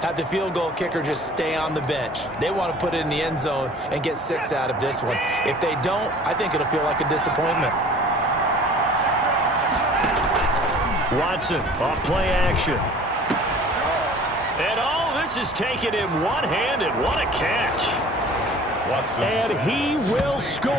have the field goal kicker just stay on the bench. They want to put it in the end zone and get 6 out of this one. If they don't, I think it'll feel like a disappointment. Watson, off play action. And all this is taken in one-handed. What a catch. And he will score.